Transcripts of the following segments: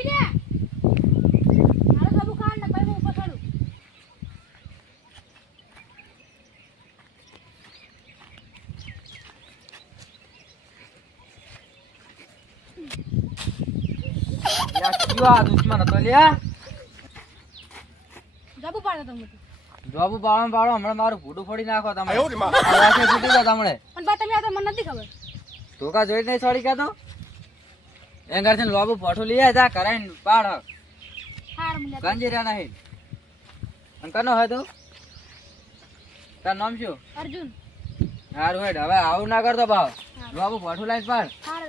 ઉભી રે હાલો બાબુ ખાન ને ભાઈ હું ઉપર ચડું યા ક્યો દુશ્મન હતો લ્યા જાબુ પાડો તમે જોબુ પાડો હમણાં મારું ભૂડું ફોડી નાખો તમે આવાસે ફૂટી ગયા તમને પણ બા તમે આ તો મને નથી ખબર ધોકા જોઈ નહીં છોડી ગયા તો એમ કરશે ને બાબુ પઠું લઈ જા કરાઈને પાડ હાર મને ગંજીરા નહીં અને કનો હોય તું તાર નામ શું અર્જુન હારું હેડ હવે આવું ના કરતો ભાવ બાબુ પઠું લાઈન પાડ હાર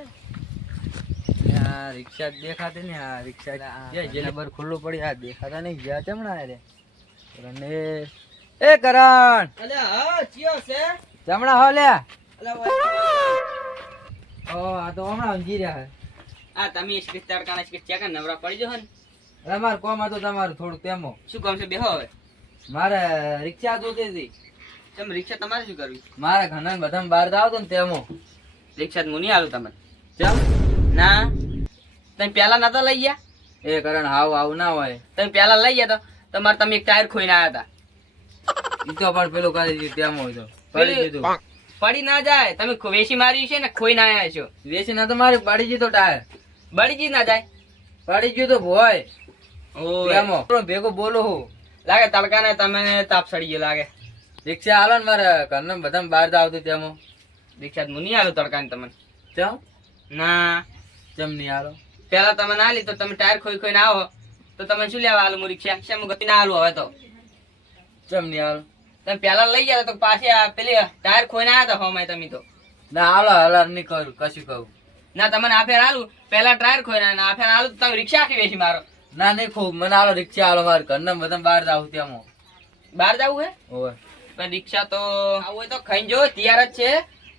આ રિક્ષા દેખાતી ને આ રિક્ષા જે નંબર ખુલ્લું પડી આ દેખાતા નહીં જ્યાં ચમણા રે અને એ કરણ અલ્યા હા ચિયો છે ચમણા હો લે અલ્યા ઓ આ તો હમણાં ઊંઘી રહ્યા આ તમે સ્પેશિયલ કાણે સ્પેશિયલ નવરા પડી જો હન છે અમાર કોમ હતું તમારું થોડું તેમો શું કામ છે બેહો હવે મારે રિક્ષા જોતી હતી તમે રિક્ષા તમારે શું કરવી મારે ઘણા બધા બહાર જાવ તો ને તેમો રિક્ષા હું નહીં આલું તમને ચમ ના તમે પેલા નતા લઈ ગયા એ કરણ આવું ના હોય તમે પેલા લઈ ગયા તો તમારે તમે એક ટાયર ખોઈને આવ્યા હતા ઈ તો પણ પેલું કરી દીધું તેમ હોય તો પડી દીધું પડી ના જાય તમે વેસી મારી છે ને ખોઈને આવ્યા છો વેચી ના તો મારે પડી ગયું તો ટાયર બળી જી ના જાય પડી ગયું તો ભોય ઓય તેમો ભેગો બોલો હું લાગે તડકાને તમને તાપ સડી ગયો લાગે રિક્ષા હાલો ને મારે ઘરના બધા બહાર જાવ તું તેમો રિક્ષા હું નહીં આલું તડકાને તમને ચમ ના ચમ નહીં હાલો પેલા તમે ના લી તો તમે ટાયર ખોઈ ખોઈને આવો તો તમે શું લેવા આલું રિક્ષા શેમ ગતિ ના આલું હવે તો ચમ નહીં હાલો તમે પેલા લઈ ગયા તો પાછી આ પેલી ટાયર ખોઈને આવ્યા હતા હોમાય તમે તો ના હાલો હાલો નહીં કરું કશું કહું ના તમને આ ફેર આલું પેલા ટાયર ખોઈને આવ્યા, આ ફેર આલું તો તમે રિક્ષા આખી વેચી મારો ના નહીં ખૂબ મને હાલો રિક્ષા હાલો મારે ઘરના બધા બહાર જાવ તેમો બહાર જવું હે ઓય પણ રિક્ષા તો આવું હોય તો ખાઈ જો તૈયાર જ છે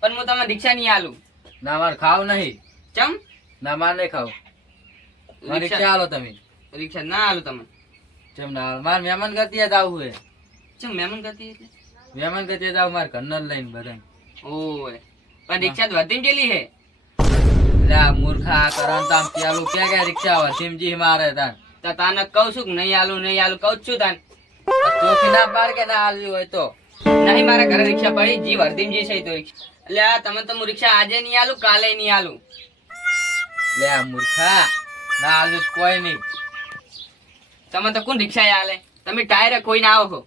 પણ હું તમને રિક્ષા નહીં આલું ના મારે ખાવ નહીં ચમ ના મારે નહીં ખાવ મારે રિક્ષા હાલો તમે રિક્ષા ના આલું તમે ચમ ના હાલો મારે મહેમાન ગતિએ જ આવવું હે ચમ મહેમાન ગતિ એટલે મહેમાન ગતિએ જ આવું મારે ઘરના લઈને બધા ઓય પણ રિક્ષા તો વધી ગયેલી હે લે આ મૂર્ખા કરણ તામ પેલું કે રિક્ષા હોય સિમજી મારે તાન તો તાને કહું છું કે નહીં આલું કહું જ છું તાન ચોખી ના પાડ કે ના હાલવી હોય તો નહીં મારા ઘરે રિક્ષા પડી જી વર્ધીમજી છે તો રિક્ષા એટલે આ તમે તો હું રિક્ષા આજે નહીં આલું કાલે નહીં આલું લે આ મૂર્ખા ના હાલવી કોઈ નહીં તમે તો કોણ રિક્ષા આલે તમે ટાયરે કોઈ ના આવો છો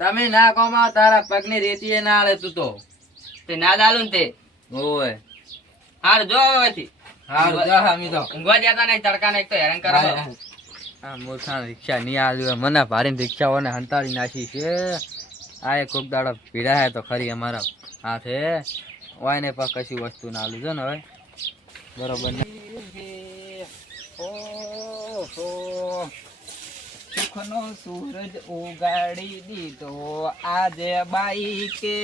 તમે ના કોમાં તારા પગની રેતી ના હાલે તું તો તે ના દાલું ને તે ઓય હાર જો હવેથી હારું જા હામી તો ઊંઘવા જતા નહીં તડકા ને એક તો હેરાન કરો છો. આ મૂર્ખા રિક્ષા નહીં હાલવી હોય મને ભારી રિક્ષાઓને હંતાડી નાખી છે આ એક કોક દાડો ભીડા હે તો ખરી અમારા હાથે હોય ને પણ કશી વસ્તુ ના હાલું જો ને હવે બરોબર ને સુખનો સૂરજ ઉગાડી દીધો આજે બાઈ કે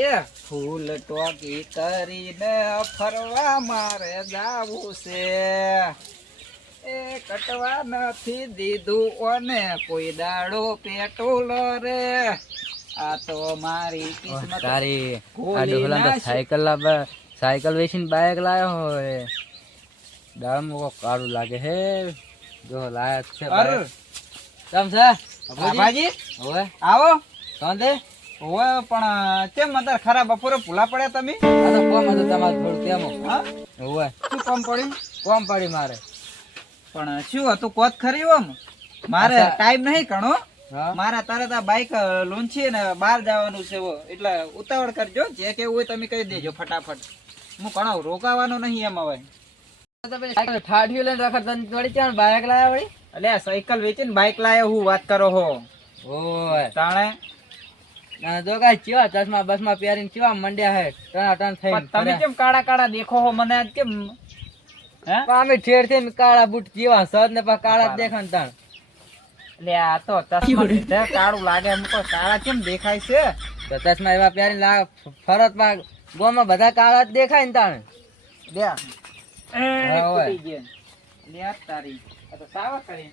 એ ફૂલ ટોકી કરીને ફરવા મારે જાવું છે એ કટવા નથી દીધું ઓને કોઈ દાડો પેટોલો રે આ તો મારી કિસ્મત તારી આ ખોલી ડોહલા તો નાખી. સાયકલ વેચીને બાઇક લાયો હોય દામ કાળું લાગે હે જો લાયા જ છે અરે કેમ છે બાબાજી હવે આવો કાંદે ઓવે પણ કેમ અત્યારે ખરા બપોરે ભૂલા પડ્યા તમે આ તો કોમ હતું તમારું થોડું કેમો હા હવે શું કામ પડ્યું કોમ પડી મારે પણ શું હતું કોત ખરી ઓમ મારે અચ્છા. ટાઈમ નહીં ઘણો હા મારા તરત આ બાઈક લોન્ચી ને બહાર જવાનું છે એટલે ઉતાવળ કરજો જે કેવું હોય તમે કહી દેજો ફટાફટ હું ઘણો રોકાવાનો નહીં એમ હવે સાયકલ ઠાઠીઓ લઈને રખડ તને વળી ક્યાં બાઇક લાયા વળી એટલે આ સાયકલ વેચીને બાઈક લાયો હું વાત કરો હો ઓય તાણે ના જો કાઈ કેવા ચશ્મા બસમાં પહેરીને કેવા મંડ્યા હે ટનાટન પણ તમે થઈને કેમ કાળા કાળા દેખો હો મને આજ કેમ હે અમે ઠેર થઈને કાળા બૂટ જેવા સદ ને પા કાળા જ દેખાણ તાણ એટલે આ તો ચશ્મા લીધા કાળું લાગે એમ કહો કાળા કેમ દેખાય છે તો ચશ્મા એવા પહેરીને ફરતમાં ગોમાં બધા કાળા જ દેખાય ને તાણ બે હા, હોય. ફૂટી ગયા. લે આ તારી આ તો સાવા કરી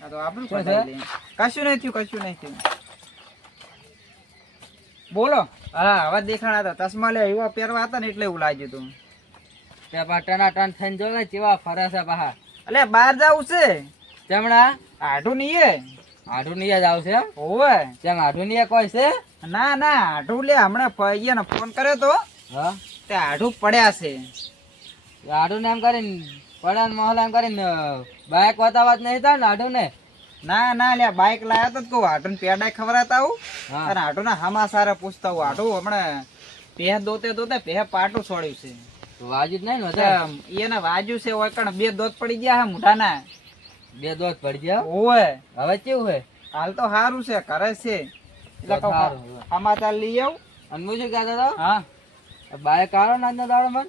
આ તો આપણું શું પતાવી છે? લઈએ. કશું નહીં થયું બોલો હા હવે દેખાણા હતા ચશ્મા લે એવા પહેરવા હતા ને એટલે એવું લાગ્યું હતું તે પાટના ટન થઈને જો ને કેવા ફરે છે પાહા. એટલે બહાર જાવું છે ચમણા આઢું નહીં આઢુનિયા જ આવશે એમ? હોવે કેમ આઢુનિયા કોઈ છે? ના ના આઢું લે હમણાં પૈયાને ફોન કર્યો તો હા તે આઢું પડ્યા છે. આઢુને એમ કરીને પડાન મોહલા એમ કરીને બાઈક બતાવવા જ નહીં થાય ને આઢુ ને. ના ના લ્યા બાઈક લાયા તો કહું આઢું પેડા ખવડાવતા આવું હા અને આઢું ના હમાસારે પૂછતા હું આઢું હમણાં પેહ દોતે દોતે પેહ પાટું છોડ્યું છે. વાજુ જ નહીં ને વધારે? એને વાજુ છે ઓકણ 2 દોત પડી ગયા હે મુઠાના. 2 દોત પડી ગયા? ઓવે હવે કેવું હે? હાલ તો સારું છે કરે છે એટલે કહું સારું. સમાચાર લઈ આવું. અને હું શું કહેતો હતો? હા બાઈક આવો ને આજનો દાડો મન?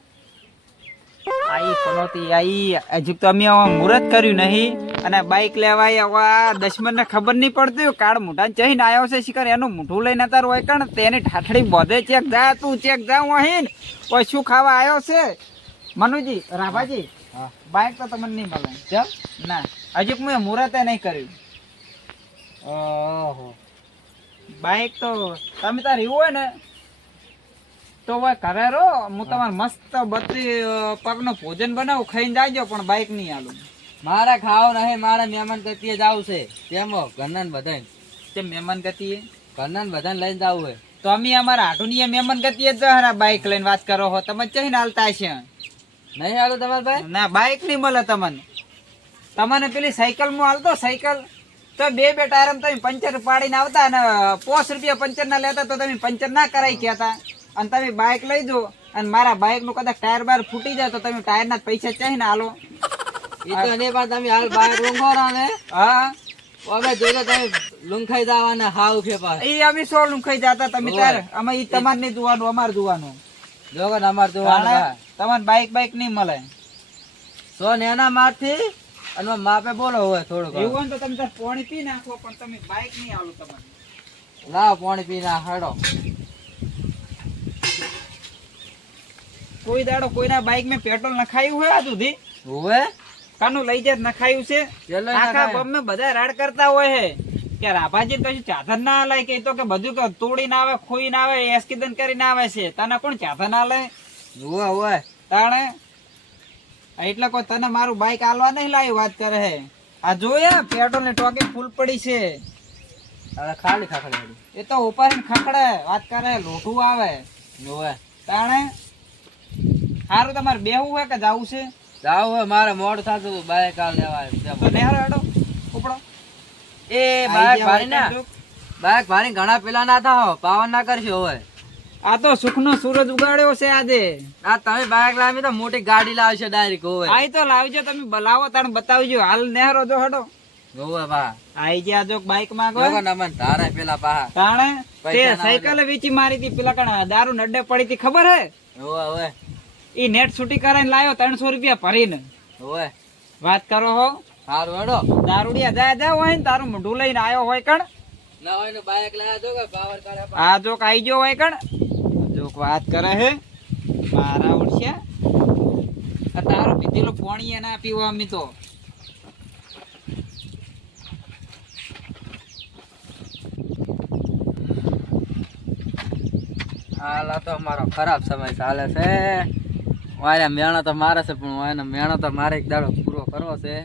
આઈ પનોતી આઈ હજી તો અમે હવે મુહૂર્ત કર્યું નહીં અને બાઈક લેવાય હવે દશમન ને ખબર નહીં પડતી કાળ મુઠા જઈને આવ્યો છે શિકાર એનું મુઠું લઈને તાર હોય કણ તેની ઠાઠડી બધે ચેક જા તું ચેક જા અહીં કોઈ શું ખાવા આવ્યો છે. મનુજી રાભાજી હા બાઈક તો તમને નહીં મળે. કેમ? ના હજી મેં મુહૂર્તે નહીં કર્યું. ઓહો બાઈક તો તમે તાર એવું હોય ને તો હવે ઘરે રહો હું તમારે મસ્ત બત્રી પગનું ભોજન બનાવું ખાઈને જાજો પણ બાઈક નહીં આલું. મારે ખાવું નહીં, મારે મહેમાન ગતિએ જવું છે. કેમ ઘરના ને બધાને? તે મહેમાન ગતિએ ઘરના ને બધાને લઈને જવું હોય. તો અમે અમારા આઢુનિયા મહેમાન ગતિએ જ જવાના બાઈક લઈને વાત કરો હો તમે ચહીને હાલતા છે. નહીં હાલો તમારે ભાઈ? ના બાઈક નહીં મળે તમને. તમને પેલી સાયકલ માં હાલતો સાયકલ તો બે ટાયર તમે પંચર પાડીને આવતા અને 5 રૂપિયા પંચર ના લેતા તો તમે પંચર ના કરાઈ કહેતા અને તમે બાઈક લઈ જો અને મારા બાઈક નું કદાચ ટાયર બાર ફૂટી જાય તો તમે ટાયર ના પૈસા ચાહીને હાલો. એ તો નહીં પણ તમે હાલ બાઈક ઊંઘો ને. હા હવે જોજો તમે લુંખાઈ જવાના હાવ ફેપા. એ અમે 100 લુંખાઈ જતા તમે તાર અમે ઈ તમારે નહીં જોવાનું અમારે જોવાનું. જોગો ને અમારે જોવાનું. તમારે બાઈક નહીં મળે. 100 નેના મારથી અને માપે બોલો હોય થોડુંક. એવું હોય ને તો તમે તાર પાણી પી નાખો પણ તમે બાઈક નહીં આલો તમારે. લાવ પાણી પી ના હડો. કોઈ દાડો કોઈના બાઈક માં પેટ્રોલ નખાયું હોય આ સુધી? હોવે કાનું લઈ જાય નખાયું છે? ચલો આખા ગામ માં બધા રાડ કરતા હોય હે કે રાભાજી કશું ચાધર ના આલે કે તો કે બધું કે તોડીને આવે ખોઈને આવે એસ્કીદન કરીને આવે છે. તને કોણ ચાધર ના આલે? હોવે હોવે તાણે એટલે કોઈ તને મારું બાઈક આલવા નહીં લાવી વાત કરે હે. આ જોયા પેટ્રોલ ની ટોકી ફૂલ પડી છે. હવે ખાલી ખાખડી. એ તો ઉપર ખખડે વાત કરે લોઠું આવે. હોવે તાણે સારું તમારે બેહવું હોય કે જાવું છે? જાવ હવે મારે મોડું થતું હતું બાઈક આ લેવા તો નેહારો હેડો ઉપડો. એ બાઈક ભારી ના બાઈક ભારી ઘણા પેલા ના થાઓ પાવન ના કરશો હવે. આ તો સુખનો સૂરજ ઉગાડ્યો છે આજે. આ તમે બાઈક લાવી તો મોટી ગાડી લાવશે ડાયરેક્ટ હોવે. આઈ તો લાવજો તમે બોલાવો તાણ બતાવજો હાલ નેહરો જો હડો. હોવે બા આઈ ગયા જો બાઈક માંગો જોગો ને મન ધારે પેલા પાહા. તાણે પૈસા તે ના સાયકલ વેચી મારી હતી પેલા કણ દારૂ નડ્ડે પડી હતી ખબર હે? હોવે હોવે ઈ નેટ છૂટી કરાઈને લાવ્યો 300 રૂપિયા ભરીને. હોવે વાત કરો હો હારું હેડો. દારૂડિયા જાય જાય હોય ને તારું મોઢું લઈને આવ્યો હોય કણ ના હોય ને બાઈક લાયા જોગો પાવર કરે. આ જોક આઈ ગયો હોય કણ જોક વાત કરે હે મારા ઓળખ્યા. આ તારું પીધેલું પાણી ના પીવા અમે તો. હાલ આ તો અમારો ખરાબ સમય ચાલે છે. વારે મેણા તો મારે છે પણ વાયનો મેણો તો મારે એક દાડો પૂરો કરવો છે.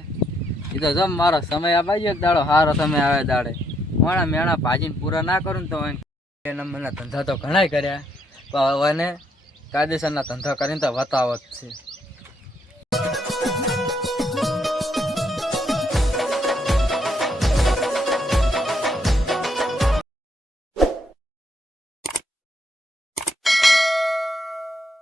એ તો જમ મારો સમય આપાઈ એક દાડો સારો સમય આવે દાડે વાણા મેણા ભાજીને પૂરા ના કરું ને તો એ નંબરના ધંધા તો ઘણાય કર્યા પણ હવે કાયદેસરના ધંધા કરીને તો વતાવત છે.